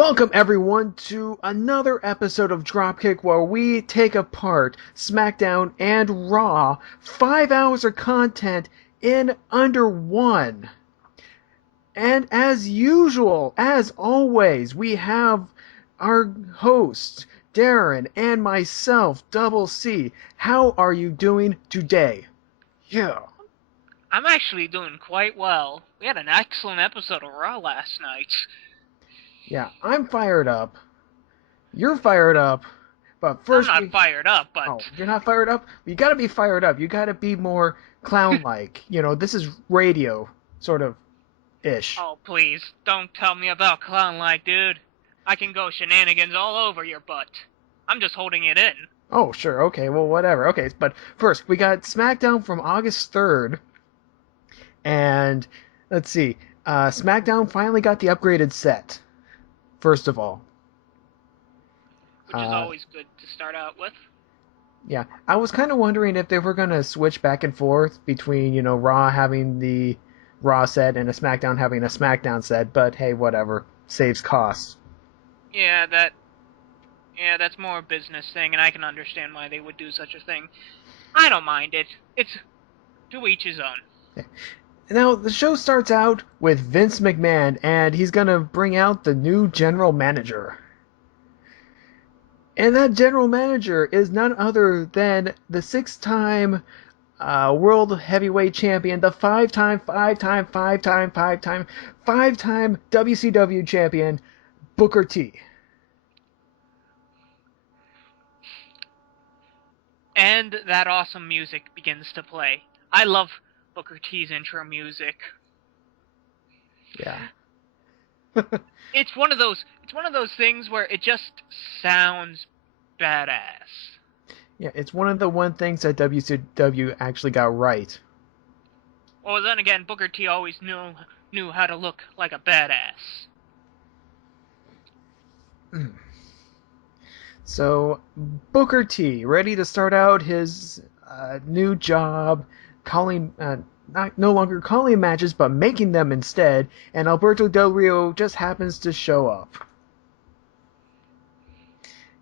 Welcome everyone to another episode of Dropkick where we take apart Smackdown and Raw, 5 hours of content in under one. And as usual, as always, we have our hosts, Darren and myself, DoubleC. How are you doing today? Yeah. I'm actually doing quite well. We had an excellent episode of Raw last night. Yeah, I'm fired up. You're fired up. But first I'm not fired up, but... Oh, you're not fired up? You gotta be fired up. You gotta be more clown-like. This is radio, sort of, ish. Oh, please, don't tell me about clown-like, dude. I can go shenanigans all over your butt. I'm just holding it in. Oh, sure, okay, well, whatever. Okay, but first, we got SmackDown from August 3rd. And, let's see, SmackDown finally got the upgraded set, first of all. Which is always good to start out with. Yeah, I was kind of wondering if they were going to switch back and forth between, Raw having the Raw set and a SmackDown having a SmackDown set, but hey, whatever. Saves costs. Yeah, that's more a business thing, and I can understand why they would do such a thing. I don't mind it. It's to each his own. Okay. Now, the show starts out with Vince McMahon, and he's going to bring out the new general manager. And that general manager is none other than the 6-time World Heavyweight Champion, the 5-time WCW Champion, Booker T. And that awesome music begins to play. I love Booker T's intro music. Yeah. It's one of those things where it just sounds badass. Yeah, it's one of the things that WCW actually got right. Well, then again, Booker T always knew how to look like a badass. So, Booker T, ready to start out his new job, no longer calling matches, but making them instead, and Alberto Del Rio just happens to show up.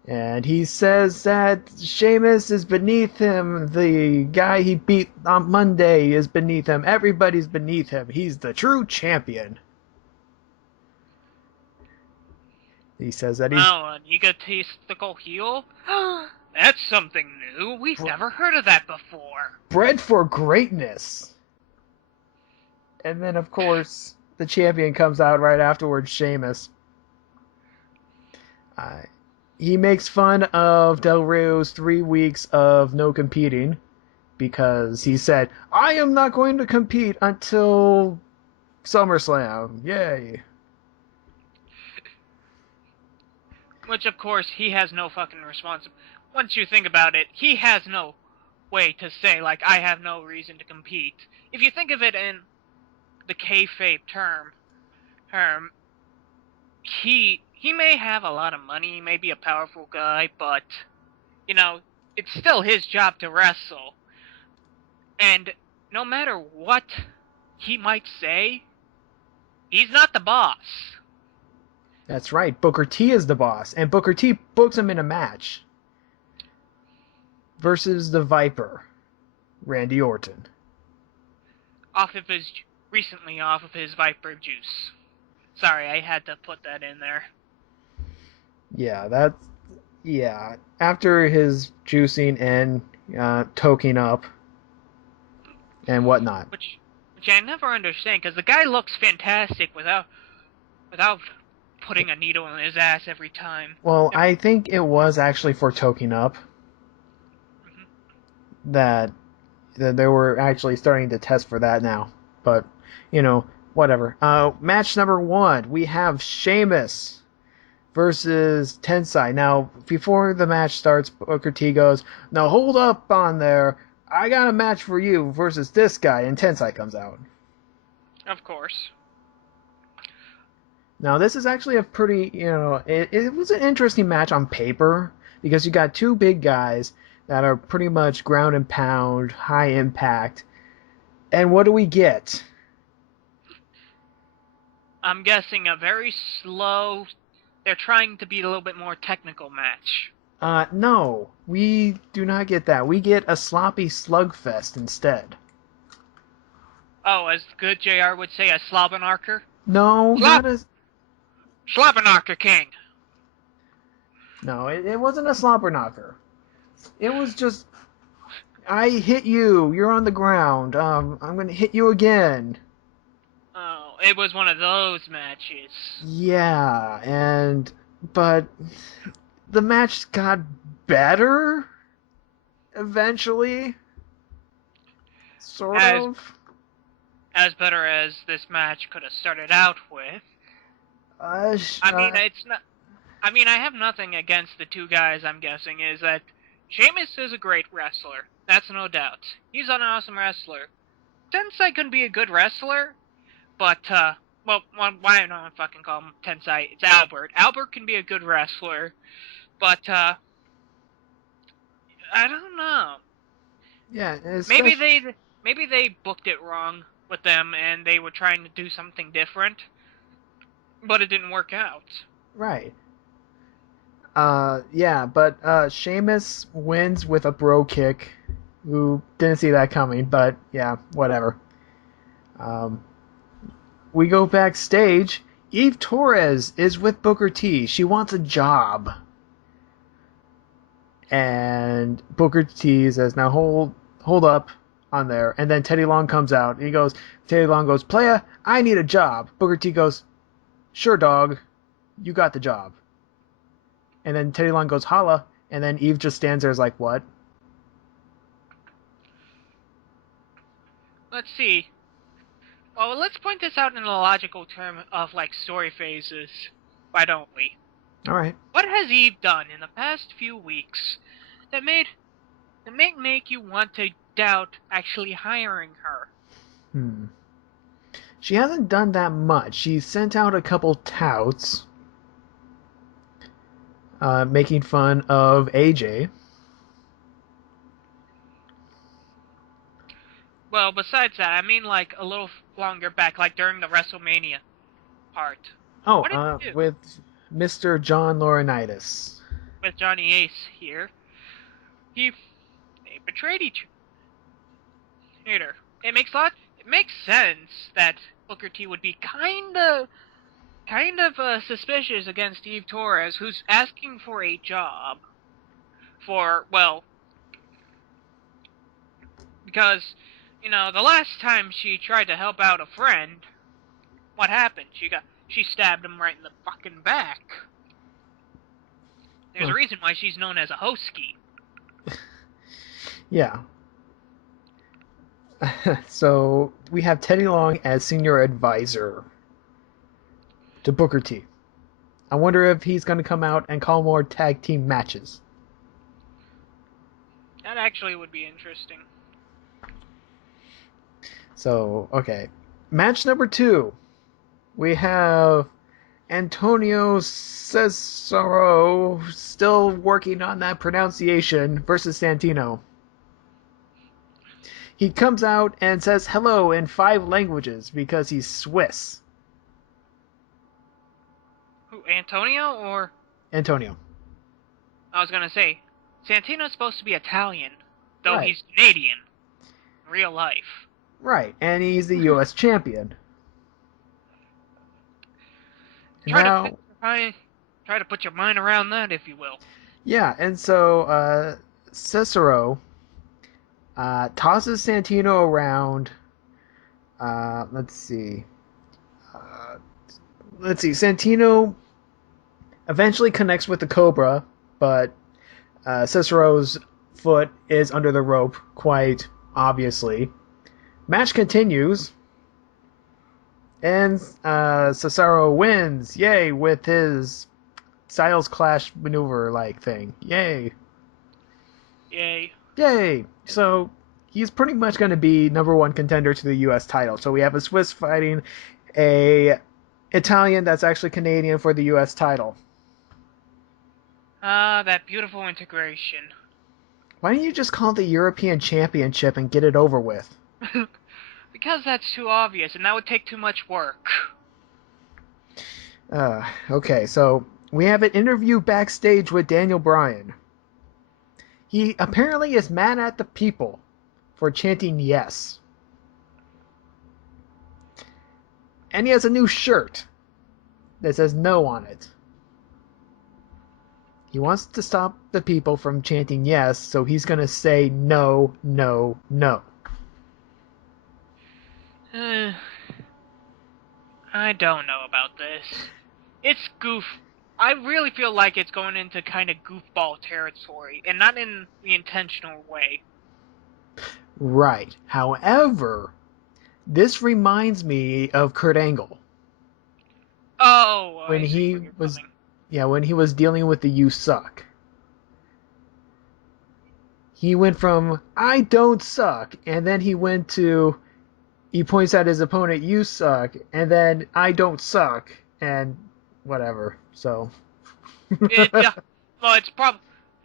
And he says that Sheamus is beneath him, the guy he beat on Monday is beneath him, everybody's beneath him, he's the true champion. He says that he's... Wow, an egotistical heel? That's something new, we've never heard of that before. Bred for greatness. And then, of course, the champion comes out right afterwards, Sheamus. He makes fun of Del Rio's 3 weeks of no competing because he said, I am not going to compete until SummerSlam. Yay. Which, of course, he has no fucking responsibility. Once you think about it, he has no way to say, like, I have no reason to compete. If you think of it in the kayfabe term, he may have a lot of money, he may be a powerful guy, but, it's still his job to wrestle. And no matter what he might say, he's not the boss. That's right, Booker T is the boss, and Booker T books him in a match versus the Viper, Randy Orton. Recently off of his Viper juice. Sorry, I had to put that in there. Yeah, after his juicing and toking up and whatnot. Which I never understand, because the guy looks fantastic without putting a needle in his ass every time. Well, I think it was actually for toking up. Mm-hmm. That they were actually starting to test for that now. But, whatever. Match number 1, we have Sheamus versus Tensai. Now, before the match starts, Booker T goes, now hold up on there. I got a match for you versus this guy, and Tensai comes out. Of course. Now, this is actually a pretty, it was an interesting match on paper, because you got 2 big guys that are pretty much ground and pound, high impact. And what do we get? I'm guessing a very slow they're trying to be a little bit more technical match. No, we do not get that. We get a sloppy slugfest instead. Oh, as good JR would say, a slobberknocker? No, not a... Slobberknocker King! No, it wasn't a slobber knocker. It was just... I hit you, you're on the ground, I'm gonna hit you again. Oh, it was one of those matches. Yeah, but the match got better eventually. Sort of. As better as this match could have started out with. It's not. I mean, I have nothing against the two guys. I'm guessing is that Sheamus is a great wrestler. That's no doubt. He's an awesome wrestler. Tensai can be a good wrestler, but why don't I fucking call him Tensai? It's Albert. Albert can be a good wrestler, but I don't know. Yeah, maybe they booked it wrong with them, and they were trying to do something different, but it didn't work out. Right. Yeah, but Sheamus wins with a bro kick. Who didn't see that coming, but yeah, whatever. We go backstage. Eve Torres is with Booker T. She wants a job. And Booker T says, now hold up on there. And then Teddy Long comes out. And Teddy Long goes, "Playa, I need a job." Booker T goes, "Sure, dog. You got the job." And then Teddy Long goes, "Holla." And then Eve just stands there as like, what? Let's see. Well, let's point this out in a logical term of, like, story phases. Why don't we? Alright. What has Eve done in the past few weeks that may make you want to doubt actually hiring her? She hasn't done that much. She sent out a couple touts making fun of AJ. Well, besides that, I mean, like, a little longer back, like during the WrestleMania part. Oh, what did you do? With Mr. John Laurinaitis. With Johnny Ace here. They betrayed each other. It makes sense that Booker T would be kind of suspicious against Eve Torres, who's asking for a job. Because, the last time she tried to help out a friend, what happened? She stabbed him right in the fucking back. There's a reason why she's known as a Hosky. Yeah. So, we have Teddy Long as senior advisor to Booker T. I wonder if he's going to come out and call more tag team matches. That actually would be interesting. So, okay. Match number 2. We have Antonio Cesaro, still working on that pronunciation, versus Santino. He comes out and says hello in 5 languages because he's Swiss. Who, Antonio or? Antonio. I was gonna say, Santino's supposed to be Italian, though Right. He's Canadian. In real life. Right, and he's the U.S. champion. Try to put your mind around that, if you will. Yeah, and so Cesaro tosses Santino around. Let's see. Santino eventually connects with the Cobra, but Cesaro's foot is under the rope, quite obviously. Match continues, and Cesaro wins, yay, with his Styles Clash maneuver-like thing. Yay. Yay. So, he's pretty much going to be number 1 contender to the U.S. title. So we have a Swiss fighting a Italian that's actually Canadian for the U.S. title. That beautiful integration. Why don't you just call it the European Championship and get it over with? Because that's too obvious, and that would take too much work. Okay, so we have an interview backstage with Daniel Bryan. He apparently is mad at the people for chanting yes. And he has a new shirt that says no on it. He wants to stop the people from chanting yes, so he's going to say no, no, no. I don't know about this. It's goof. I really feel like it's going into kind of goofball territory, and not in the intentional way. Right. However, this reminds me of Kurt Angle. Oh, When I see he where you're was coming. when he was dealing with the "you suck." He went from "I don't suck," and then he points at his opponent, "You suck," and then "I don't suck," and whatever. So Yeah. Well, it's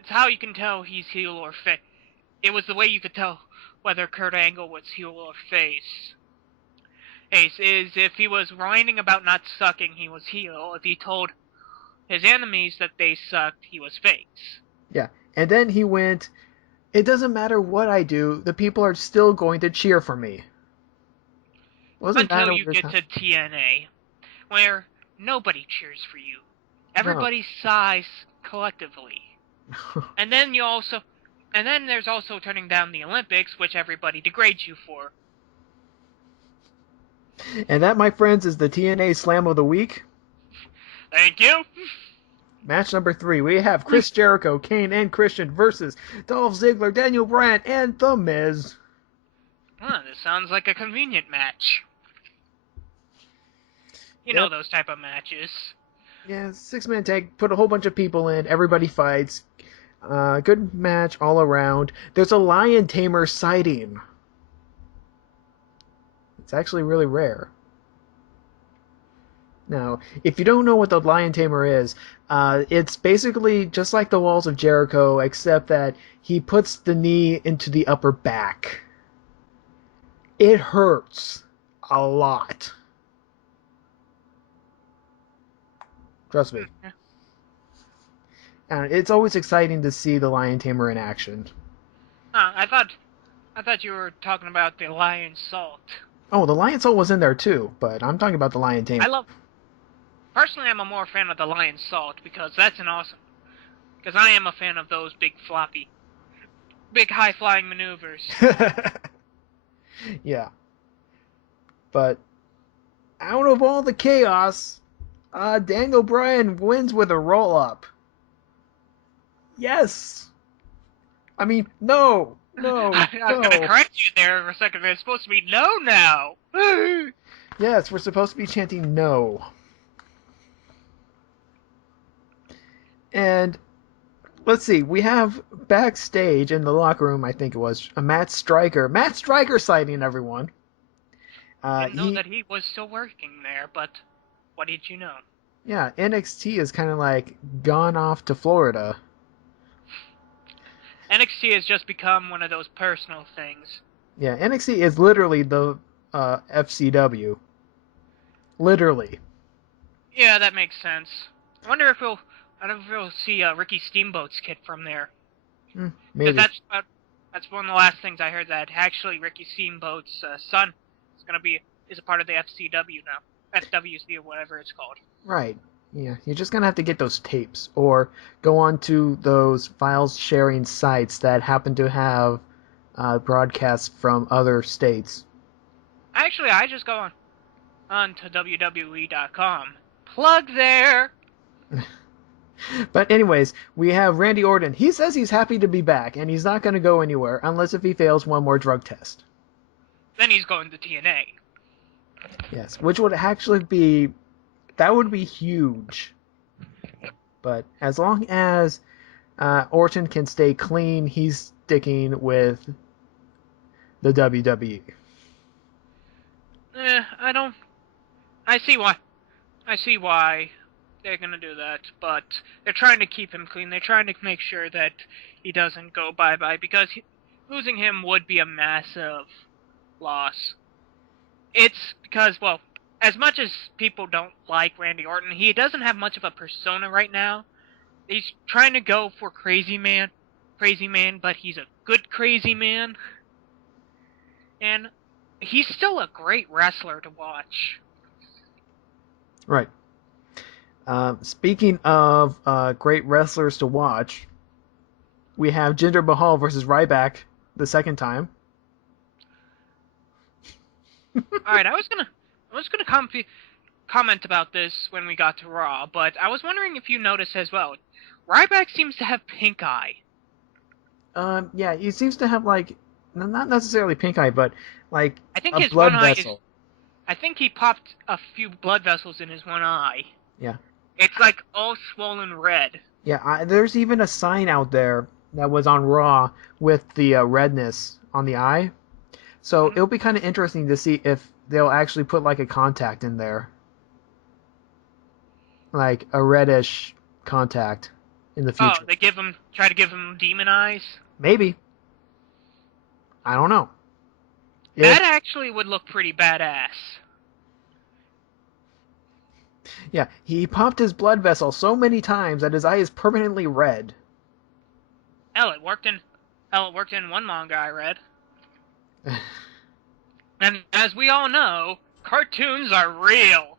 how you can tell he's heel or face. It was the way you could tell whether Kurt Angle was heel or face. Ace is if he was whining about not sucking, he was heel. If he told his enemies that they sucked, he was face. yeah, and then he went, "It doesn't matter what I do, the people are still going to cheer for me." Wasn't that Until you over get time? to TNA, where nobody cheers for you. No. Everybody sighs collectively. And then there's also turning down the Olympics, which everybody degrades you for. And that, my friends, is the TNA Slam of the Week. Thank you. Match number 3, we have Chris Jericho, Kane, and Christian versus Dolph Ziggler, Daniel Bryan, and The Miz. This sounds like a convenient match. You know those type of matches. Yeah, 6-man tag, put a whole bunch of people in, everybody fights. Good match all around. There's a lion tamer sighting. It's actually really rare. Now, if you don't know what the lion tamer is, it's basically just like the Walls of Jericho, except that he puts the knee into the upper back. It hurts a lot. Trust me. And it's always exciting to see the lion tamer in action. I thought you were talking about the lion salt. Oh, the lion salt was in there too, but I'm talking about the lion tamer. Personally, I'm a more fan of the lion salt because that's an awesome. Because I am a fan of those big floppy, big high flying maneuvers. Yeah. But out of all the chaos, Daniel Bryan wins with a roll up. Yes. I mean, no. I was going to correct you there for a second. It's supposed to be no now. Yes, we're supposed to be chanting no. And let's see, we have backstage in the locker room, I think it was, a Matt Striker sighting, everyone. Didn't know that he was still working there, but what did you know? Yeah, NXT is kind of like gone off to Florida. NXT has just become one of those personal things. Yeah, NXT is literally the FCW. Literally. Yeah, that makes sense. I wonder if we'll see Ricky Steamboat's kid from there. Maybe. That's one of the last things I heard, that actually Ricky Steamboat's son is a part of the FCW now. FWC or whatever it's called. Right. Yeah, you're just gonna have to get those tapes or go on to those files sharing sites that happen to have broadcasts from other states. Actually, I just go on to WWE.com. Plug there! But anyways, we have Randy Orton. He says he's happy to be back, and he's not going to go anywhere unless if he fails one more drug test. Then he's going to TNA. Yes, which would actually be... That would be huge. But as long as Orton can stay clean, he's sticking with the WWE. I see why they're gonna do that, but they're trying to keep him clean. They're trying to make sure that he doesn't go bye-bye, because losing him would be a massive loss. It's because, well, as much as people don't like Randy Orton, he doesn't have much of a persona right now. He's trying to go for crazy man, but he's a good crazy man. And he's still a great wrestler to watch. Right. Speaking of great wrestlers to watch, we have Jinder Mahal versus Ryback the second time. Alright, I was gonna comment about this when we got to Raw, but I was wondering if you noticed as well. Ryback seems to have pink eye. Yeah, he seems to have like not necessarily pink eye, but like I think a his blood one eye vessel. I think he popped a few blood vessels in his one eye. Yeah. It's like all swollen red. Yeah, there's even a sign out there that was on Raw with the redness on the eye. So it'll be kind of interesting to see if they'll actually put like a contact in there. Like a reddish contact in the future. Oh, they try to give him demon eyes? Maybe. I don't know. That actually would look pretty badass. Yeah, he popped his blood vessel so many times that his eye is permanently red. Hell, it worked in one manga I read. And as we all know, cartoons are real.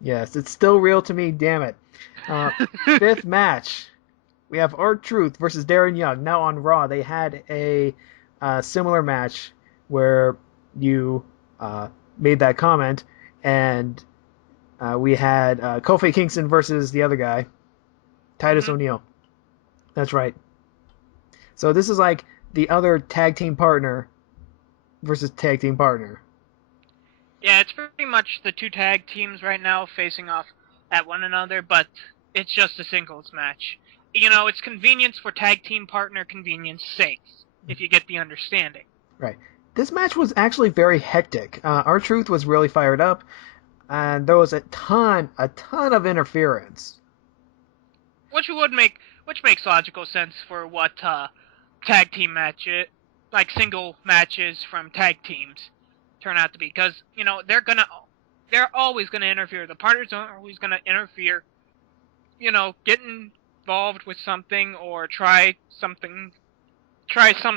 Yes, it's still real to me, damn it. Fifth match. We have R-Truth versus Darren Young. Now on Raw, they had a similar match where you made that comment, and we had Kofi Kingston versus the other guy, Titus O'Neil. That's right. So this is like the other tag team partner versus tag team partner. Yeah, it's pretty much the two tag teams right now facing off at one another, but it's just a singles match. You know, it's convenience for tag team partner convenience sakes, if you get the understanding. Right. This match was actually very hectic. R-Truth was really fired up, and there was a ton of interference. Which makes logical sense for what tag team matches, like single matches from tag teams, turn out to be. Because, you know, they're always gonna interfere. The partners are always gonna interfere. You know, get involved with something or try some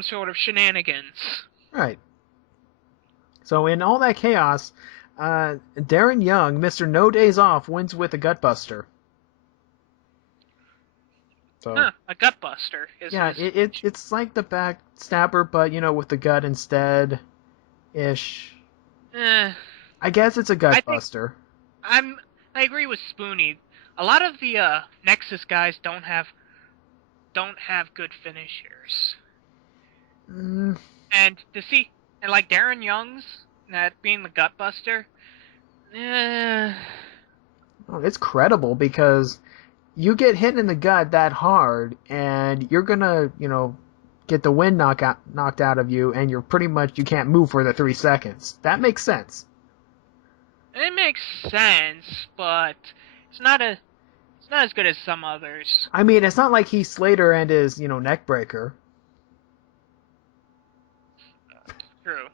sort of shenanigans. Right. So in all that chaos, Darren Young, Mr. No Days Off, wins with a gutbuster. So, a gutbuster. Yeah, it's like the backstabber, but, you know, with the gut instead. Ish. I guess it's a gutbuster. I agree with Spoonie. A lot of the Nexus guys don't have good finishers. And to see, and like Darren Young's, that being the gutbuster, well, it's credible because you get hit in the gut that hard, and you're gonna, you know, get the wind knocked out of you, and you can't move for the 3 seconds. That makes sense. It makes sense, but it's not as good as some others. I mean, it's not like Heath Slater and his, you know, neck breaker. True.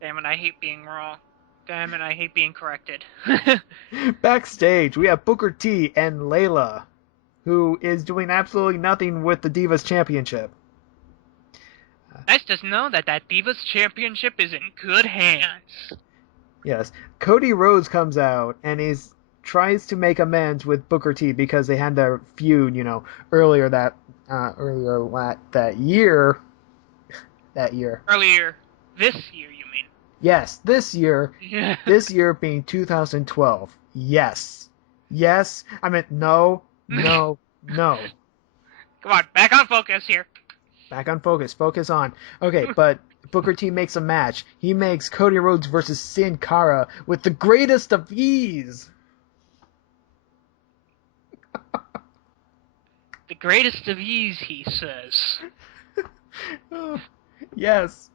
Damn it, I hate being wrong. Damn it, I hate being corrected. Backstage, we have Booker T and Layla, who is doing absolutely nothing with the Divas Championship. Nice to know that Divas Championship is in good hands. Yes. Cody Rhodes comes out, and he tries to make amends with Booker T because they had their feud, you know, earlier that year. Earlier this year, you mean? Yes, this year. Yeah. This year being 2012. Yes. I meant no. Come on, back on focus here. Back on focus. Focus on. Okay, but Booker T makes a match. He makes Cody Rhodes versus Sin Cara with the greatest of ease. The greatest of ease, he says. Yes.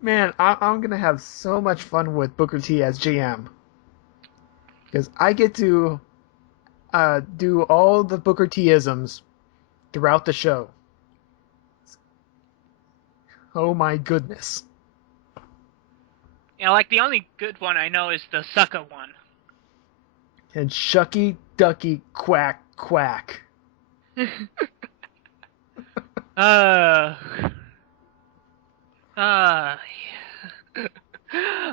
Man, I'm going to have so much fun with Booker T as GM. Because I get to do all the Booker T-isms throughout the show. Oh my goodness. You know, like the only good one I know is the sucker one. And Shucky Ducky Quack Quack. uh, uh,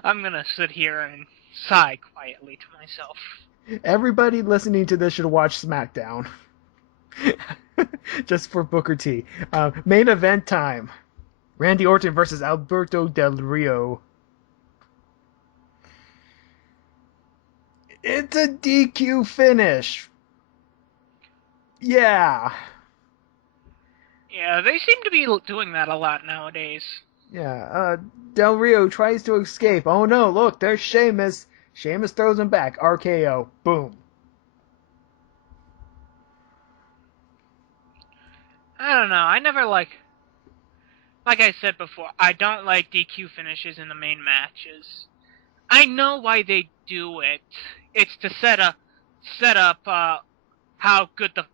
I'm gonna sit here and sigh quietly to myself. Everybody listening to this should watch SmackDown. Just for Booker T. Main event time. Randy Orton versus Alberto Del Rio. It's a DQ finish. Yeah. Yeah, they seem to be doing that a lot nowadays. Yeah. Del Rio tries to escape. Oh no, look, there's Sheamus. Sheamus throws him back. RKO. Boom. I don't know. I never like I said before, I don't like DQ finishes in the main matches. I know why they do it. It's to set up how good the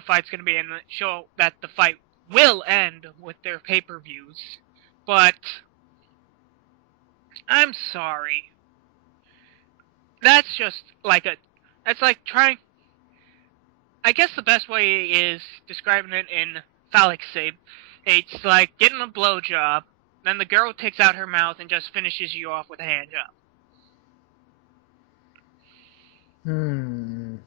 fight's gonna be and show that the fight will end with their pay-per-views. But I'm sorry. That's just like that's like trying. I guess the best way is describing it in phallic shape. It's like getting a blowjob, then the girl takes out her mouth and just finishes you off with a hand job. And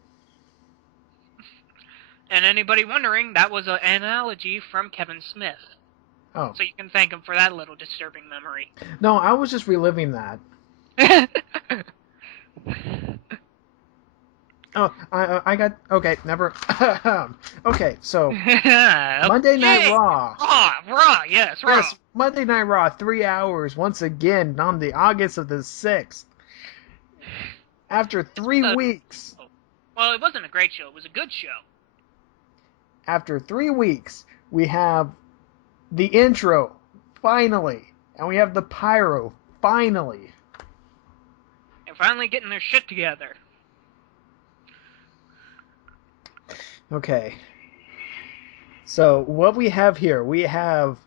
anybody wondering, that was an analogy from Kevin Smith. Oh. So you can thank him for that little disturbing memory. No, I was just reliving that. Oh, I got... Okay, never... Okay, so... Monday Night Raw. Raw, yes, Raw. Yes, Monday Night Raw, 3 hours, once again, on the August of the 6th. After 3 weeks... Well, it wasn't a great show, it was a good show. After 3 weeks, we have the intro, finally. And we have the pyro, finally. They're finally getting their shit together. Okay. So, what we have here, we have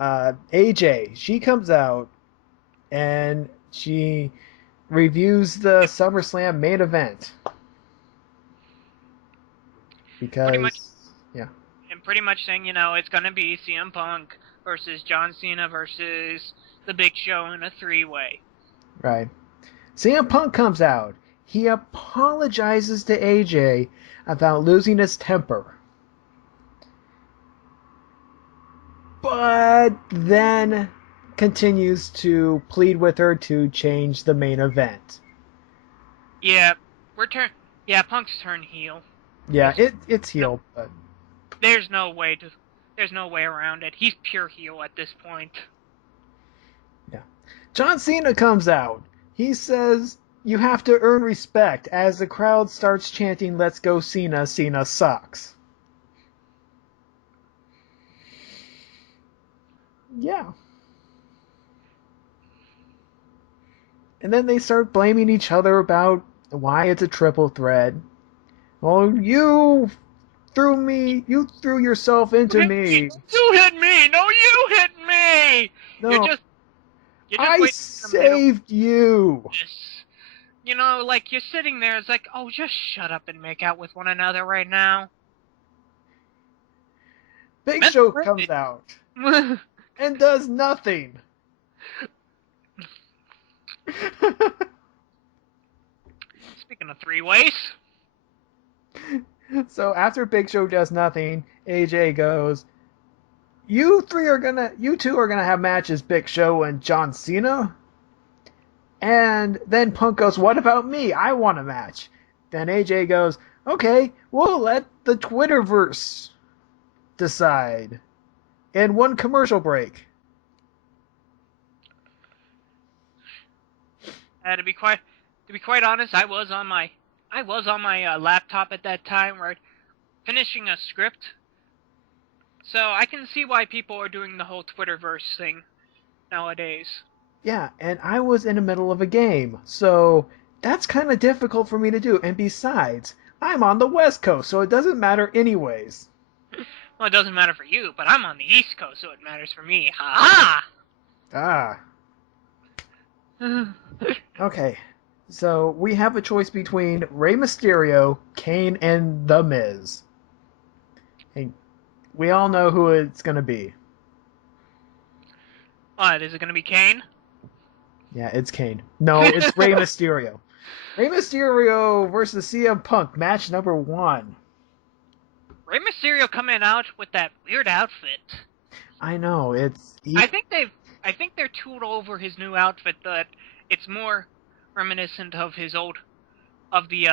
AJ. She comes out and she reviews the SummerSlam main event. Because, pretty much saying, it's going to be CM Punk versus John Cena versus The Big Show in a 3-way. Right. CM Punk comes out. He apologizes to AJ about losing his temper. But then continues to plead with her to change the main event. Yeah, Punk's turned heel. Yeah, it's heel, but there's no way around it. He's pure heel at this point. Yeah. John Cena comes out. He says you have to earn respect as the crowd starts chanting, "Let's go Cena, Cena sucks." Yeah. And then they start blaming each other about why it's a triple threat. Well, you threw yourself into me. You hit me! No, you hit me! No, you're just I saved you! Like, you're sitting there, it's like, oh, just shut up and make out with one another right now. Big Show comes out and does nothing. Speaking of 3-ways. So after Big Show does nothing, AJ goes, you two are gonna have matches, Big Show and John Cena? And then Punk goes, what about me? I want a match. Then AJ goes, okay, we'll let the Twitterverse decide. And one commercial break. To be quite honest, I was on my laptop at that time, right, finishing a script. So I can see why people are doing the whole Twitterverse thing nowadays. Yeah, and I was in the middle of a game, so that's kind of difficult for me to do. And besides, I'm on the West Coast, so it doesn't matter anyways. Well, it doesn't matter for you, but I'm on the East Coast, so it matters for me. Ha-ha! Ah. Okay, so we have a choice between Rey Mysterio, Kane, and The Miz. And we all know who it's going to be. What, is it going to be Kane? Yeah, it's Kane. No, it's Rey Mysterio. Rey Mysterio versus CM Punk, match number 1. Rey Mysterio coming out with that weird outfit. I know, it's... I think they're too over his new outfit that it's more reminiscent of his old, of the,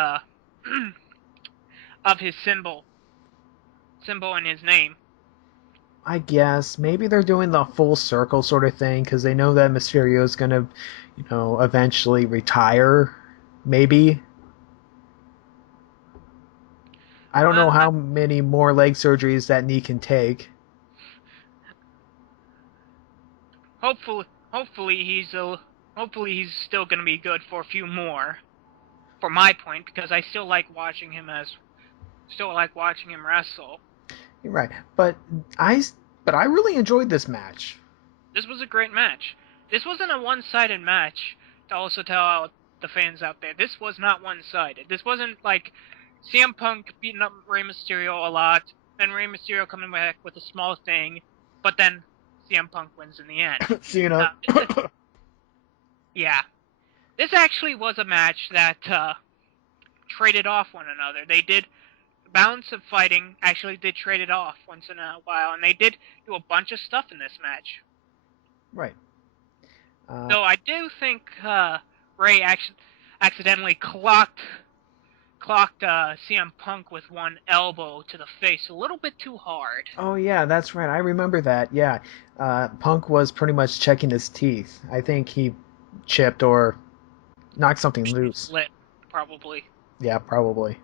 of his symbol in his name. I guess maybe they're doing the full circle sort of thing because they know that Mysterio is gonna, eventually retire. Maybe. I don't know how many more leg surgeries that knee can take. Hopefully he's still gonna be good for a few more. For my point, because I still like watching him wrestle. You're right, but I really enjoyed this match. This was a great match. This wasn't a one-sided match. To also tell the fans out there, this was not one-sided. This wasn't like CM Punk beating up Rey Mysterio a lot, then Rey Mysterio coming back with a small thing, but then CM Punk wins in the end. Cena. Yeah. This actually was a match that traded off one another. They did balance of fighting actually did trade it off once in a while, and they did do a bunch of stuff in this match. Right. So I do think Ray accidentally clocked CM Punk with one elbow to the face a little bit too hard. Oh yeah, that's right. I remember that. Yeah, Punk was pretty much checking his teeth. I think he chipped or knocked something loose. Lip, probably. Yeah, probably.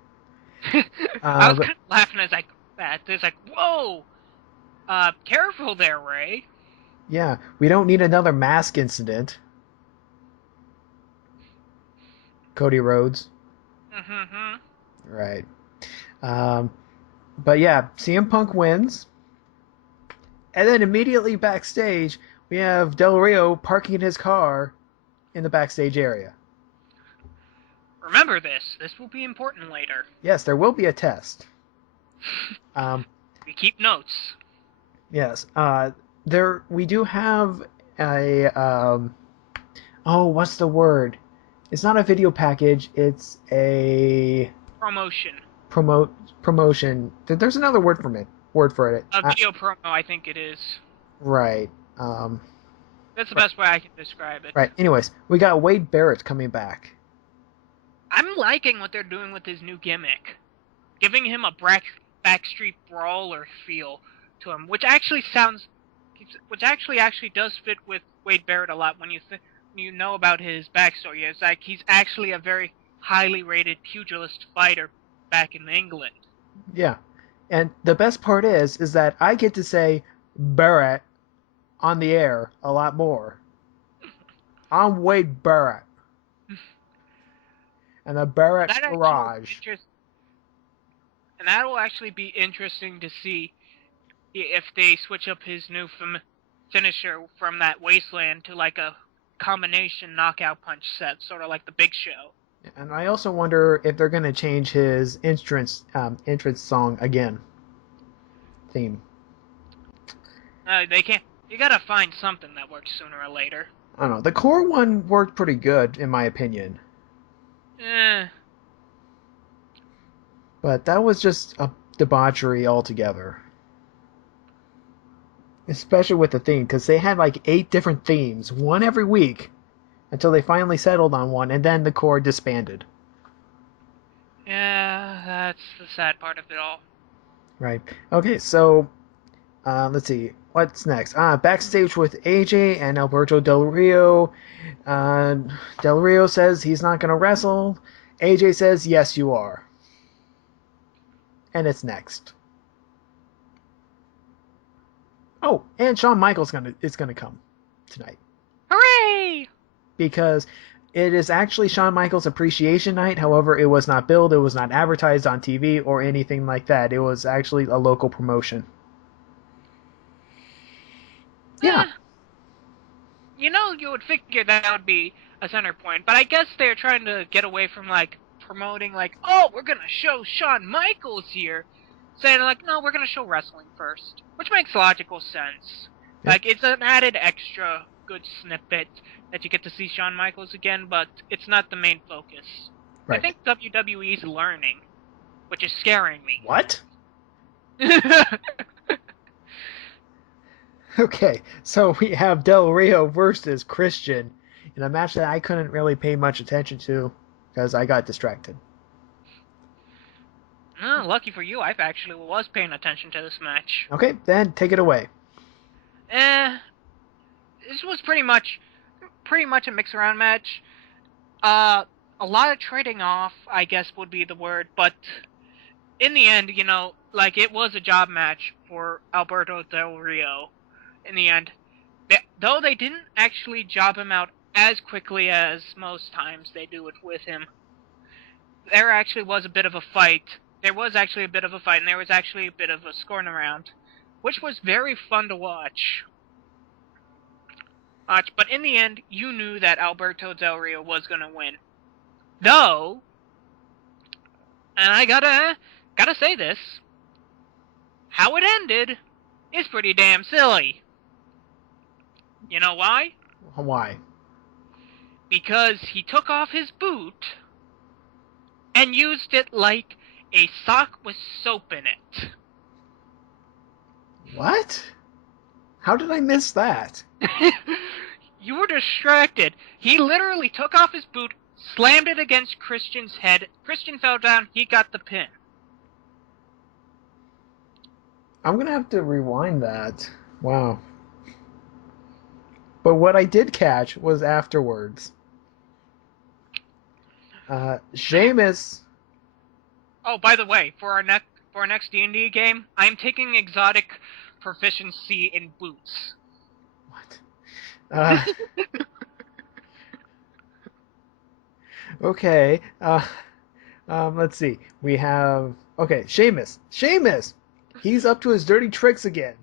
I was kind of laughing as it's like, whoa, careful there, Ray. Yeah, we don't need another mask incident. Cody Rhodes. Mm-hmm. Right. But yeah, CM Punk wins. And then immediately backstage, we have Del Rio parking his car in the backstage area. Remember this. This will be important later. Yes, there will be a test. We keep notes. Yes. We do have a what's the word? It's not a video package. It's a promotion. There's another word for it. A video promo, I think it is. Right. That's the best way I can describe it. Right. Anyways, we got Wade Barrett coming back. I'm liking what they're doing with his new gimmick, giving him a backstreet brawler feel to him, which actually does fit with Wade Barrett a lot when you know about his backstory. It's like he's actually a very highly rated pugilist fighter back in England. Yeah, and the best part is that I get to say Barrett on the air a lot more. I'm Wade Barrett. And the Barrett Garage. And that will actually be interesting to see if they switch up his new finisher from that Wasteland to like a combination knockout punch set, sort of like the Big Show. And I also wonder if they're going to change his entrance song again. Theme. They can't. You gotta find something that works sooner or later. I don't know. The core one worked pretty good, in my opinion. But that was just a debauchery altogether. Especially with the theme, because they had like 8 different themes, one every week, until they finally settled on one, and then the core disbanded. Yeah, that's the sad part of it all. Right. Okay, so let's see. What's next? Backstage with AJ and Alberto Del Rio. Del Rio says he's not going to wrestle. AJ says, yes, you are. And it's next. Oh, and Shawn Michaels is gonna come tonight. Hooray! Because it is actually Shawn Michaels Appreciation Night. However, it was not billed, it was not advertised on TV or anything like that. It was actually a local promotion. Yeah. You would figure that would be a center point. But I guess they're trying to get away from, like, promoting, like, oh, we're gonna show Shawn Michaels here. Saying, like, no, we're gonna show wrestling first. Which makes logical sense. Yeah. Like, it's an added extra good snippet that you get to see Shawn Michaels again, but it's not the main focus. Right. I think WWE's learning, which is scaring me. What? Okay, so we have Del Rio versus Christian in a match that I couldn't really pay much attention to because I got distracted. Lucky for you, I actually was paying attention to this match. Okay, then take it away. This was pretty much a mix-around match. A lot of trading off, I guess would be the word, but in the end, you know, like, it was a job match for Alberto Del Rio. In the end, though they didn't actually job him out as quickly as most times they do it with him, there actually was a bit of a fight. There was actually a bit of a fight, and there was actually a bit of a scoring around, which was very fun to watch. But in the end, you knew that Alberto Del Rio was gonna win. Though, and I gotta say this, how it ended is pretty damn silly. You know why? Why? Because he took off his boot and used it like a sock with soap in it. What? How did I miss that? You were distracted. He literally took off his boot, slammed it against Christian's head. Christian fell down. He got the pin. I'm going to have to rewind that. Wow. But what I did catch was afterwards. Sheamus. Oh, by the way, for our next D&D game, I'm taking exotic proficiency in boots. What? Okay. Let's see. We have Sheamus. He's up to his dirty tricks again.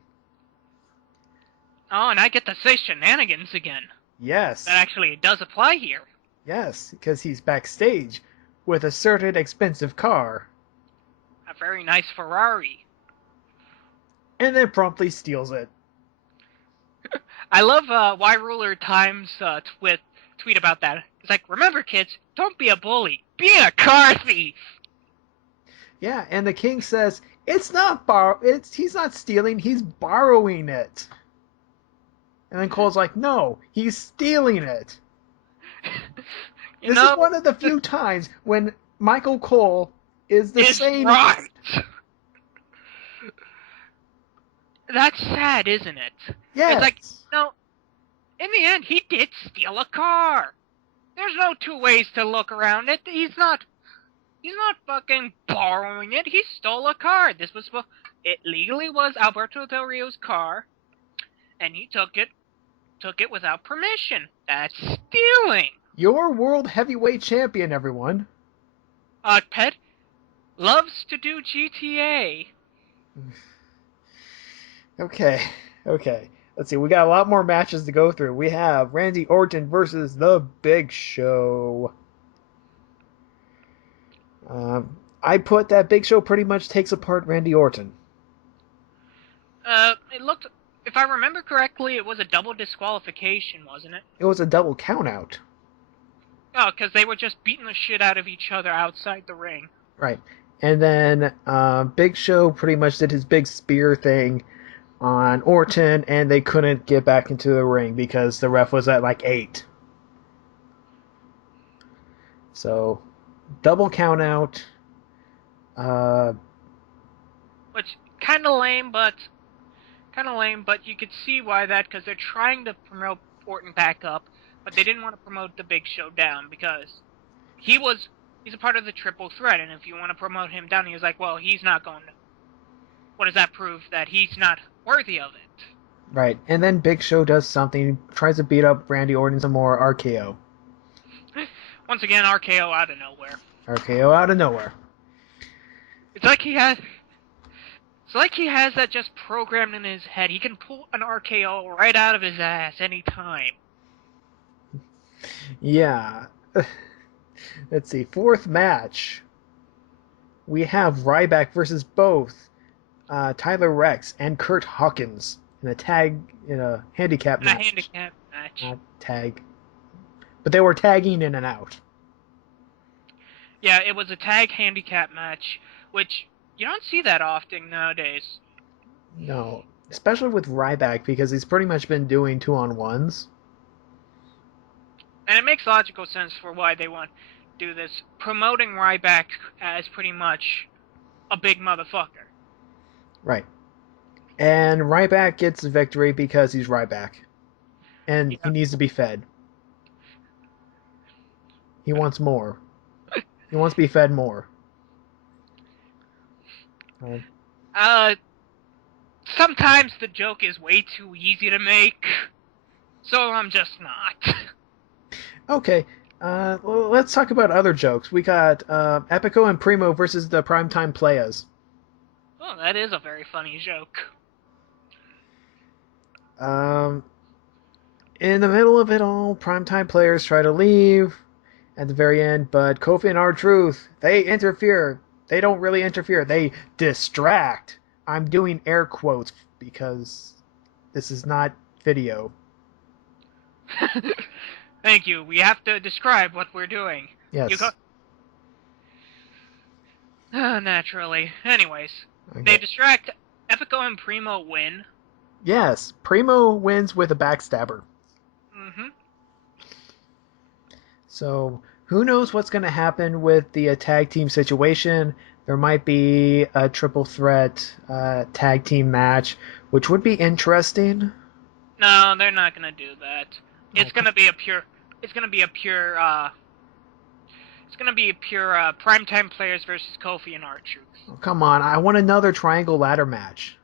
Oh, and I get to say shenanigans again. Yes. That actually does apply here. Yes, because he's backstage with a certain expensive car. A very nice Ferrari. And then promptly steals it. I love Y Ruler Times tweet about that. It's like, remember kids, don't be a bully. Be a car thief! Yeah, and the king says, he's not stealing, he's borrowing it. And then Cole's like, no, he's stealing it. This is one of the few times when Michael Cole is the same. Right. That's sad, isn't it? Yes. It's like, no, in the end, he did steal a car. There's no two ways to look around it. He's not fucking borrowing it. He stole a car. It legally was Alberto Del Rio's car, and he took it without permission. That's stealing. Your world heavyweight champion, everyone. Pet loves to do GTA. Okay. Let's see, we got a lot more matches to go through. We have Randy Orton versus The Big Show. I put that Big Show pretty much takes apart Randy Orton. It looked, if I remember correctly, it was a double disqualification, wasn't it? It was a double countout. Oh, because they were just beating the shit out of each other outside the ring. Right. And then Big Show pretty much did his big spear thing on Orton, and they couldn't get back into the ring because the ref was at like 8. So, double count out. Which, kind of lame, but you could see why that, because they're trying to promote Orton back up, but they didn't want to promote the Big Show down, because he's a part of the triple threat, and if you want to promote him down, he was like, well, he's not going to. What does that prove? That he's not worthy of it. Right, and then Big Show does something, tries to beat up Randy Orton some more, RKO. Once again, RKO out of nowhere. RKO out of nowhere. It's like he has that just programmed in his head. He can pull an RKO right out of his ass anytime. Yeah. Let's see. Fourth match. We have Ryback versus both Tyler Rex and Kurt Hawkins in a handicap In a match. handicap match. Not tag. But they were tagging in and out. Yeah, it was a tag handicap match, which you don't see that often nowadays. No. Especially with Ryback because he's pretty much been doing 2-on-1s. And it makes logical sense for why they want to do this, promoting Ryback as pretty much a big motherfucker. Right. And Ryback gets the victory because he's Ryback. And he Yeah. needs to be fed. He wants more. He wants to be fed more. Sometimes the joke is way too easy to make, so I'm just not. Okay, well, let's talk about other jokes. We got Epico and Primo versus the Primetime Playas. Oh, that is a very funny joke. Um, in the middle of it all, Primetime Players try to leave at the very end, but Kofi and R-Truth, they interfere. They don't really interfere. They distract. I'm doing air quotes because this is not video. Thank you. We have to describe what we're doing. Yes. Naturally. Anyways, Okay. they distract. Epico and Primo win. Yes, Primo wins with a backstabber. Mm-hmm. So who knows what's going to happen with the tag team situation? There might be a triple threat tag team match, which would be interesting. No, they're not gonna do that. It's Okay. gonna be a pure. It's gonna be a pure. It's gonna be a pure primetime players versus Kofi and R-Truth. Oh, come on, I want another triangle ladder match.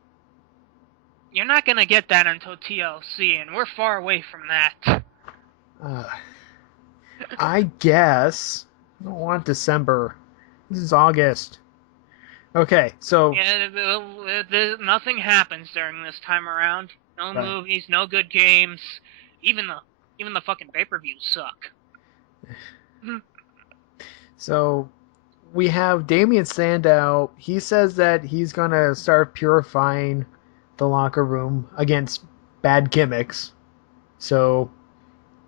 You're not gonna get that until TLC, and we're far away from that. I guess. I don't want December. This is August. Okay, so Yeah, nothing happens during this time around. No Right. movies, no good games. Even the fucking pay-per-views suck. So we have Damian Sandow. He says that he's gonna start purifying the locker room against bad gimmicks. So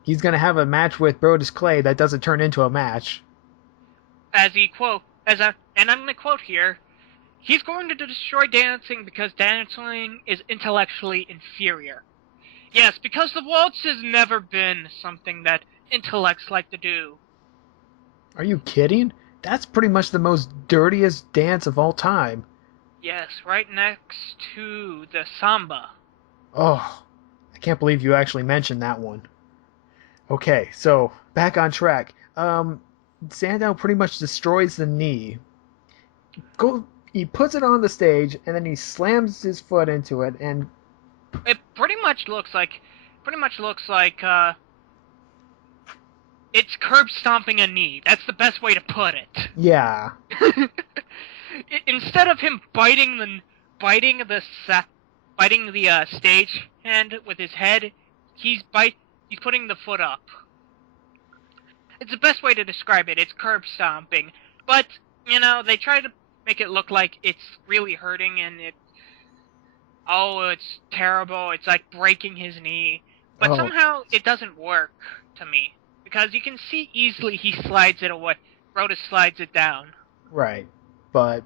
he's gonna have a match with Brodus Clay that doesn't turn into a match. And I'm gonna quote here. He's going to destroy dancing because dancing is intellectually inferior. Yes, because the waltz has never been something that intellects like to do. Are you kidding? That's pretty much the most dirtiest dance of all time. Yes, right next to the samba. Oh, I can't believe you actually mentioned that one. Okay, so back on track. Sandow pretty much destroys the knee. He puts it on the stage and then he slams his foot into it, and It pretty much looks like it's curb stomping a knee. That's the best way to put it. yeah, Instead of him biting the stage hand with his head, he's putting the foot up. It's the best way to describe it. It's curb stomping, but they try to make it look like it's really hurting, and it's terrible. It's like breaking his knee, but somehow it doesn't work to me because you can see easily he slides it away. Rhoda slides it down. right. But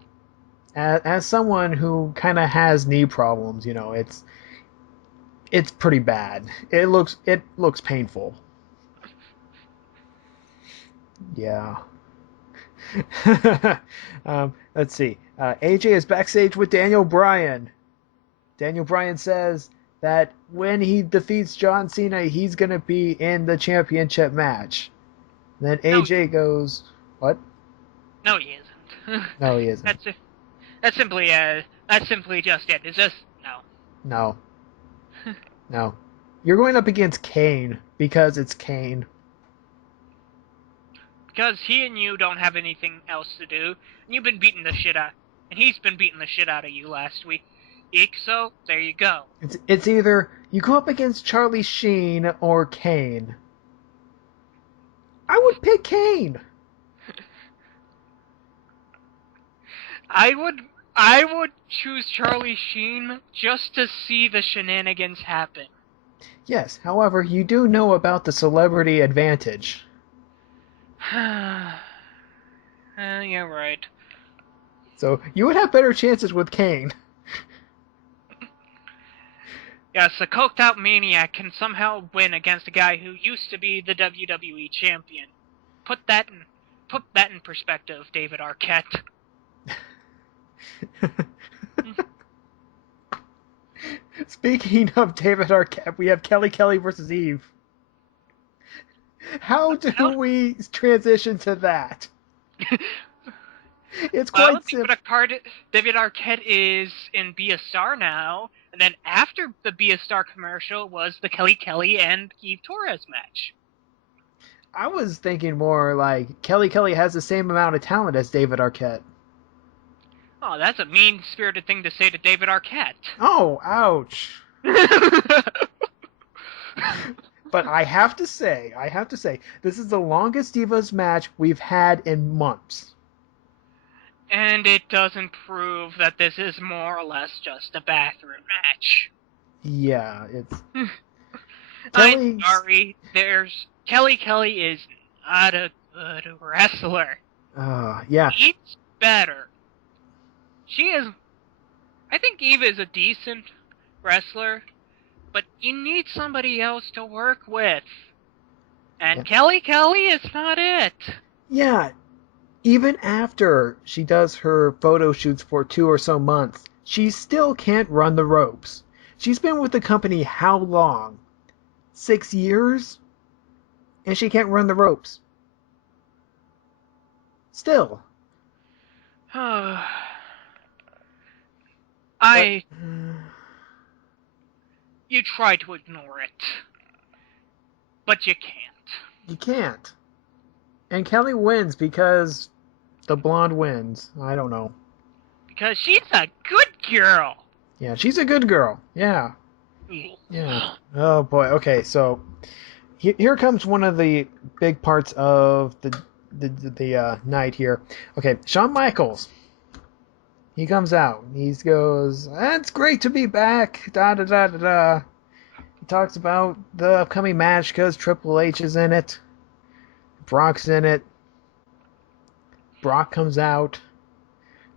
as someone who kind of has knee problems, it's pretty bad. It looks painful. Yeah. Let's see. AJ is backstage with Daniel Bryan. Daniel Bryan says that when he defeats John Cena, he's going to be in the championship match. Then AJ goes, what? No, he isn't. No, he isn't. That's simply just it. It's just no. No. No. You're going up against Kane because it's Kane. Because he and you don't have anything else to do, and you've been beating the shit out, and he's been beating the shit out of you last week. So there you go. It's either you go up against Charlie Sheen or Kane. I would pick Kane. I would choose Charlie Sheen just to see the shenanigans happen. Yes, however, you do know about the celebrity advantage. Yeah, right. So you would have better chances with Kane. Yes, a coked out maniac can somehow win against a guy who used to be the WWE champion. Put that in perspective, David Arquette. Speaking of David Arquette, we have Kelly versus Eve. How do we transition to that? It's quite simple. David Arquette is in Be a Star now, and then after the Be a Star commercial was the Kelly and Eve Torres match. I was thinking more like Kelly has the same amount of talent as David Arquette. Oh, that's a mean-spirited thing to say to David Arquette. Oh, ouch. But I have to say, this is the longest Divas match we've had in months. And it doesn't prove that this is more or less just a bathroom match. Yeah, it's... I'm sorry, Kelly is not a good wrestler. Yeah. She's better. I think Eve is a decent wrestler, but you need somebody else to work with. And yeah. Kelly is not it. Yeah. Even after she does her photo shoots for 2 or so months, she still can't run the ropes. She's been with the company how long? 6 years? And she can't run the ropes. Still. You try to ignore it, but you can't. You can't. And Kelly wins because the blonde wins. I don't know. Because she's a good girl. Yeah, she's a good girl. Yeah. Yeah. Oh boy. Okay, so here comes one of the big parts of the night here. Okay, Shawn Michaels. He comes out. He goes, "It's great to be back." Da da da da da. He talks about the upcoming match because Triple H is in it. Brock's in it. Brock comes out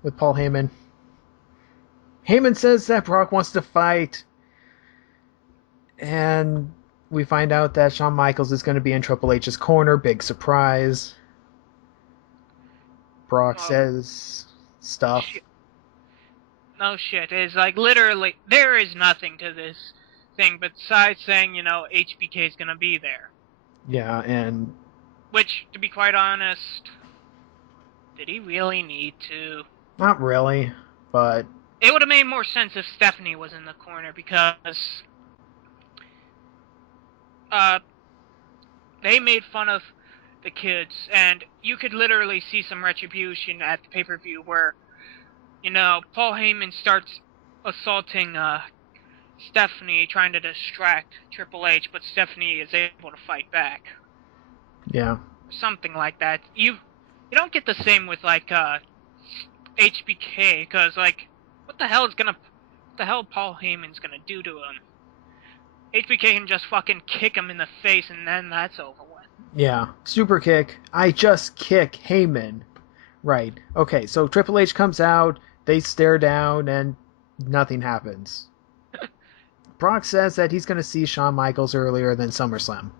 with Paul Heyman. Heyman says that Brock wants to fight. And we find out that Shawn Michaels is going to be in Triple H's corner. Big surprise. Brock says stuff. No shit. It's like literally, there is nothing to this thing besides saying, HBK is going to be there. Yeah, and... Which, to be quite honest, did he really need to? Not really, but... It would have made more sense if Stephanie was in the corner because... they made fun of the kids, and you could literally see some retribution at the pay-per-view where, Paul Heyman starts assaulting Stephanie, trying to distract Triple H, but Stephanie is able to fight back. Yeah. Something like that. You don't get the same with, HBK, because, what the hell Paul Heyman's gonna do to him? HBK can just fucking kick him in the face, and then that's over with. Yeah. Super kick. I just kick Heyman. Right. Okay, so Triple H comes out, they stare down, and nothing happens. Brock says that he's going to see Shawn Michaels earlier than SummerSlam.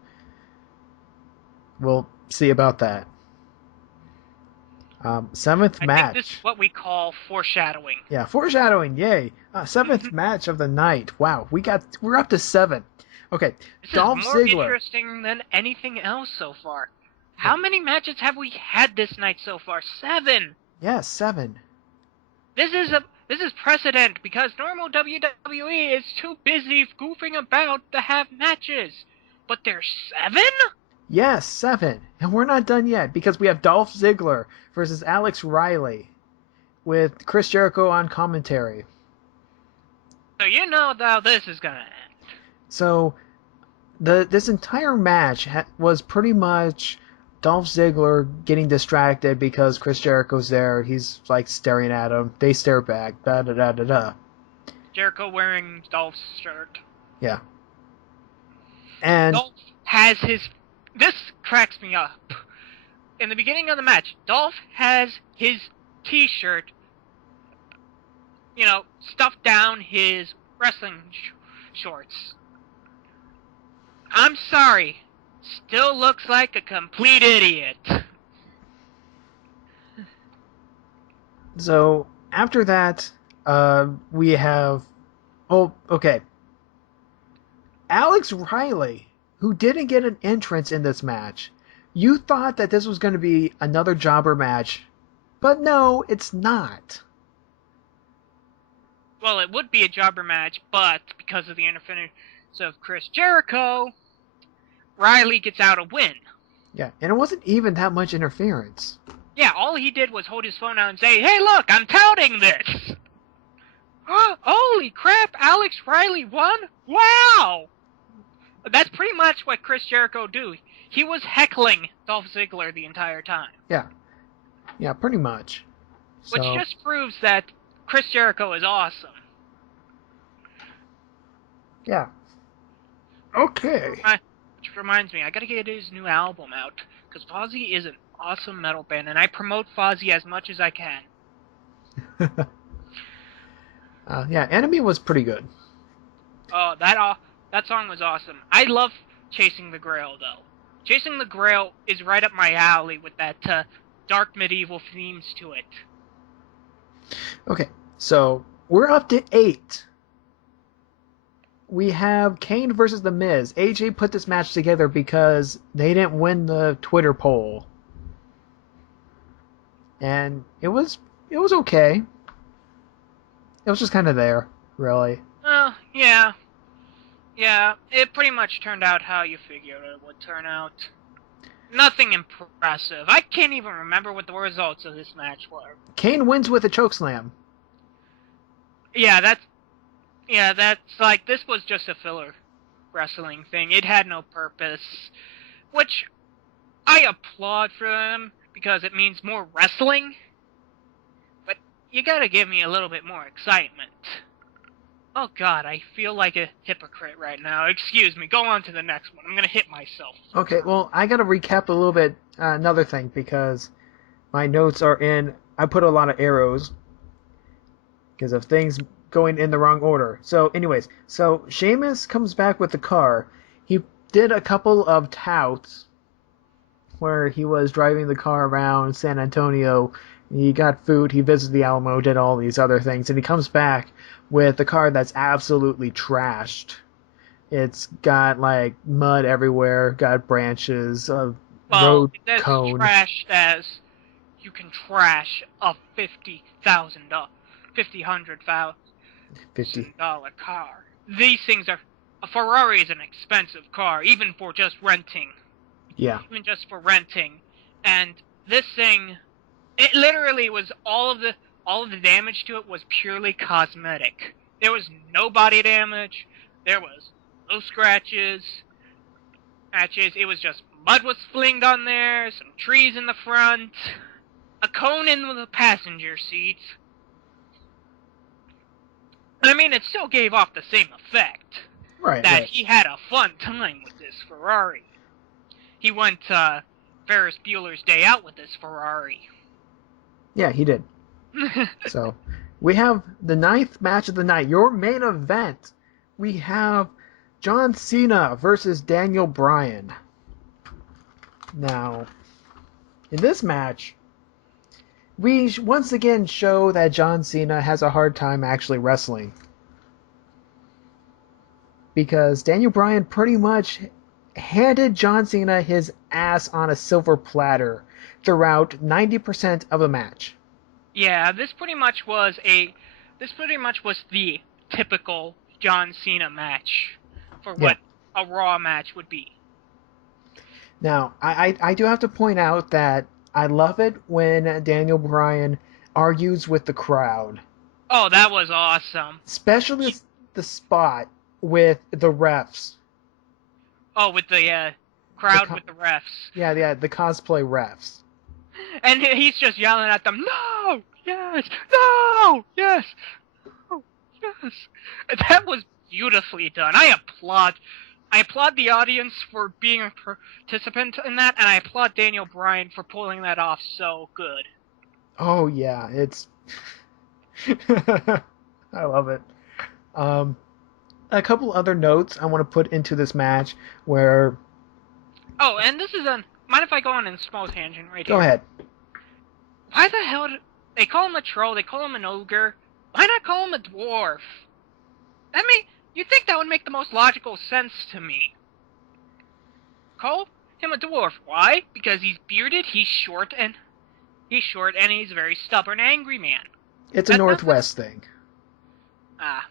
We'll see about that. Seventh match. I think this is what we call foreshadowing. Yeah, foreshadowing. Yay! Seventh match of the night. Wow, we're up to 7. Okay, this Dolph is more Ziggler. Interesting than anything else so far. How many matches have we had this night so far? 7. Yes, 7. This is precedent because normal WWE is too busy goofing about to have matches. But there's 7? Yes, 7. And we're not done yet because we have Dolph Ziggler versus Alex Riley with Chris Jericho on commentary. So you know how this is going to end. So this entire match was pretty much Dolph Ziggler getting distracted because Chris Jericho's there. He's like staring at him. They stare back. Da da da da da. Jericho wearing Dolph's shirt. Yeah. And Dolph has his... This cracks me up. In the beginning of the match, Dolph has his t-shirt, stuffed down his wrestling shorts. I'm sorry. Still looks like a complete idiot. so after that, we have... Oh, okay. Alex Riley, who didn't get an entrance in this match. You thought that this was going to be another jobber match, but no, it's not. Well, it would be a jobber match, but because of the interference of Chris Jericho, Riley gets out a win. Yeah, and it wasn't even that much interference. Yeah, all he did was hold his phone out and say, "Hey, look, I'm touting this!" Holy crap, Alex Riley won? Wow! That's pretty much what Chris Jericho do. He was heckling Dolph Ziggler the entire time. Yeah, pretty much. Which just proves that Chris Jericho is awesome. Yeah. Okay. Which reminds me, I gotta get his new album out, because Fozzy is an awesome metal band, and I promote Fozzy as much as I can. Yeah, Enemy was pretty good. Oh, that song was awesome. I love Chasing the Grail, though. Chasing the Grail is right up my alley with that dark medieval themes to it. Okay, so we're up to 8. We have Kane versus The Miz. AJ put this match together because they didn't win the Twitter poll. And it was okay. It was just kind of there, really. Yeah. Yeah, it pretty much turned out how you figured it would turn out. Nothing impressive. I can't even remember what the results of this match were. Kane wins with a chokeslam. Yeah, that's like, this was just a filler wrestling thing. It had no purpose. Which, I applaud for them, because it means more wrestling. But you gotta give me a little bit more excitement. Oh god, I feel like a hypocrite right now. Excuse me, go on to the next one. I'm gonna hit myself. Okay, well, I gotta recap a little bit, another thing, because my notes are in... I put a lot of arrows because of things going in the wrong order. So, anyways, Sheamus comes back with the car. He did a couple of touts where he was driving the car around San Antonio. He got food, he visited the Alamo, did all these other things, and he comes back with a car that's absolutely trashed. It's got, like, mud everywhere, got branches, a road cone. Trashed as you can trash a $50,000 car. These things are... A Ferrari is an expensive car, even for just renting. Yeah. Even just for renting. And this thing... It literally was all of the damage to it was purely cosmetic. There was no body damage. There was no scratches. It was just mud was flinged on there, some trees in the front, a cone in the passenger seats. I mean, it still gave off the same effect. Right. He had a fun time with this Ferrari. He went Ferris Bueller's Day Out with this Ferrari. Yeah, he did. So, we have the 9th match of the night, your main event. We have John Cena versus Daniel Bryan. Now, in this match, we once again show that John Cena has a hard time actually wrestling. Because Daniel Bryan pretty much handed John Cena his ass on a silver platter throughout 90% of the match. Yeah, this pretty much was the typical John Cena match for what a Raw match would be. Now, I do have to point out that I love it when Daniel Bryan argues with the crowd. Oh, that was awesome. Especially the spot with the refs. Oh, with the crowd with the refs. Yeah, the cosplay refs. And he's just yelling at them, no, yes, no, yes, oh, yes. That was beautifully done. I applaud the audience for being a participant in that, and I applaud Daniel Bryan for pulling that off so good. Oh, yeah, it's... I love it. A couple other notes I want to put into this match where... Oh, and this is a... Mind if I go on a small tangent right here? Go ahead. Why the hell... They call him a troll, they call him an ogre. Why not call him a dwarf? I mean, you'd think that would make the most logical sense to me. Call him a dwarf. Why? Because he's bearded, he's short, and he's a very stubborn, angry man. It's a Northwest thing. Ah.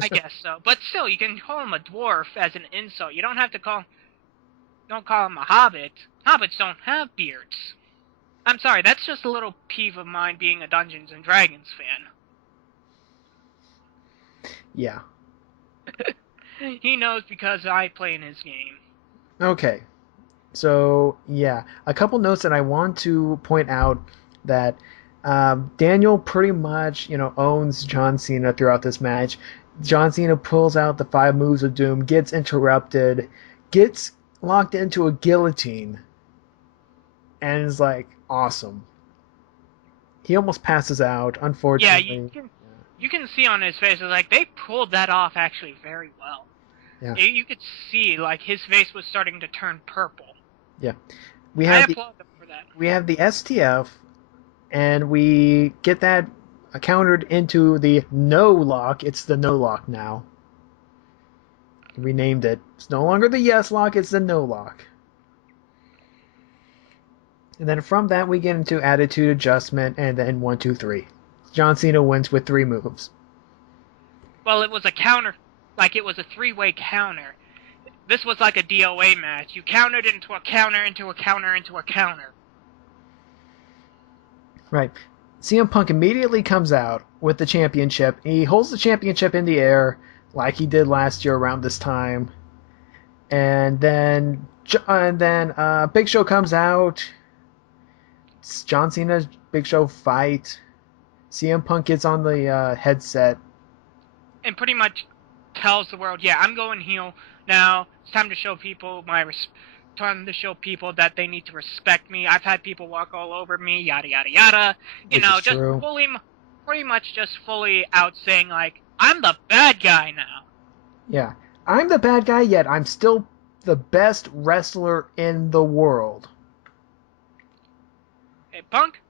I guess so. But still, you can call him a dwarf as an insult. You don't have to call him a hobbit. Hobbits don't have beards. I'm sorry, that's just a little peeve of mine being a Dungeons and Dragons fan. Yeah. He knows because I play in his game. Okay. So, yeah. A couple notes that I want to point out that Daniel pretty much, owns John Cena throughout this match. John Cena pulls out the 5 moves of doom, gets interrupted, gets locked into a guillotine, and is like, awesome. He almost passes out, unfortunately. Yeah, you can see on his face, like, they pulled that off actually very well. Yeah. You could see, like, his face was starting to turn purple. Yeah. I applaud them for that. We have the STF, and we get that countered into the no lock. It's the no lock now. Renamed it. It's no longer the yes lock, it's the no lock. And then from that we get into attitude adjustment and then 1, 2, 3. John Cena wins with 3 moves. Well, it was a counter. Like, it was a 3-way counter. This was like a DOA match. You countered into a counter, into a counter, into a counter. Right. CM Punk immediately comes out with the championship. He holds the championship in the air like he did last year around this time. And then Big Show comes out. It's John Cena's Big Show fight. CM Punk gets on the headset. And pretty much tells the world, yeah, I'm going heel now. It's time to show people time to show people that they need to respect me. I've had people walk all over me, yada, yada, yada. Just true. pretty much just fully out saying, like, I'm the bad guy now. Yeah. I'm the bad guy, yet I'm still the best wrestler in the world. Hey, Punk,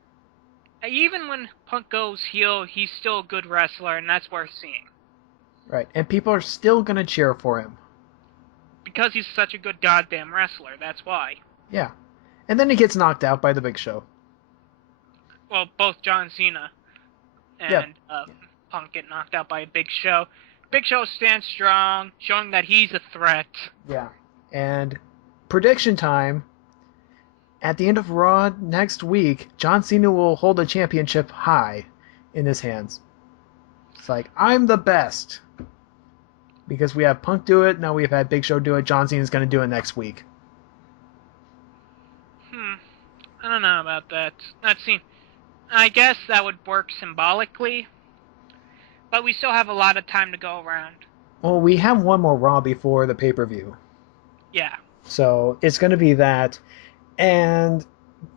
even when Punk goes heel, he's still a good wrestler, and that's worth seeing. Right. And people are still going to cheer for him. Because he's such a good goddamn wrestler, that's why. Yeah. And then he gets knocked out by the Big Show. Well, both John Cena and Punk get knocked out by a Big Show. Big Show stands strong, showing that he's a threat. Yeah. And prediction time. At the end of Raw next week, John Cena will hold the championship high in his hands. It's like, I'm the best. Because we have Punk do it, now we've had Big Show do it, John Cena's going to do it next week. I don't know about that. I guess that would work symbolically, but we still have a lot of time to go around. Well, we have one more Raw before the pay-per-view. Yeah. So, it's going to be that. And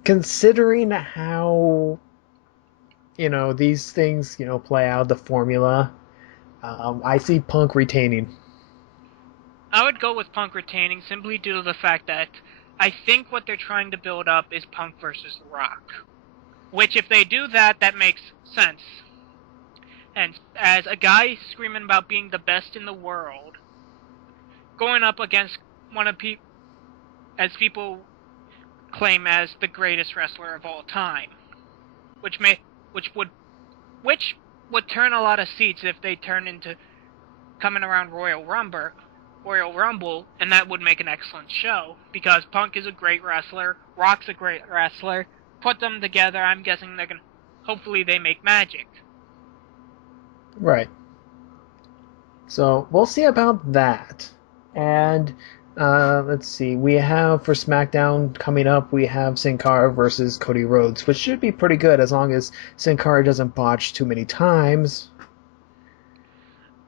considering how, these things, play out, the formula, I see Punk retaining. I would go with Punk retaining simply due to the fact that I think what they're trying to build up is Punk versus The Rock. Which, if they do that, that makes sense. And as a guy screaming about being the best in the world, going up against one of as people claim as the greatest wrestler of all time, which would turn a lot of seats if they turn into coming around Royal Rumble, and that would make an excellent show, because Punk is a great wrestler, Rock's a great wrestler. Put them together, I'm guessing hopefully they make magic. Right. So, we'll see about that. And Let's see. We have for SmackDown coming up, we have Sin Cara versus Cody Rhodes, which should be pretty good as long as Sin Cara doesn't botch too many times.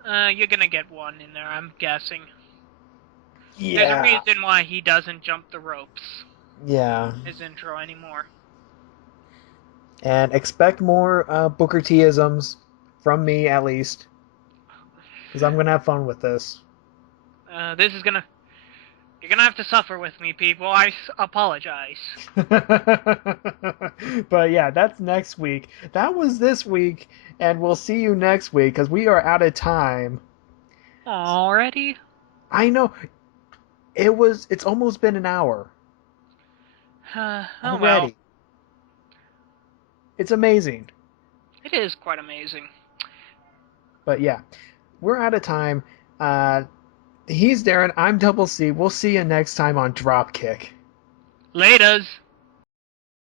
You're gonna get one in there, I'm guessing. There's a Yeah. reason why he doesn't jump the ropes. Yeah. His intro anymore. And expect more Booker T-isms from me, at least. Because I'm going to have fun with this. This is gonna... You're gonna have to suffer with me, people. I apologize. But yeah, that's next week. That was this week, and we'll see you next week, because we are out of time. Already? I know. It's almost been an hour. Oh Already. well. It's amazing. It is quite amazing. But yeah, we're out of time. He's Darren. I'm DoubleC. We'll see you next time on Dropkick. Laters!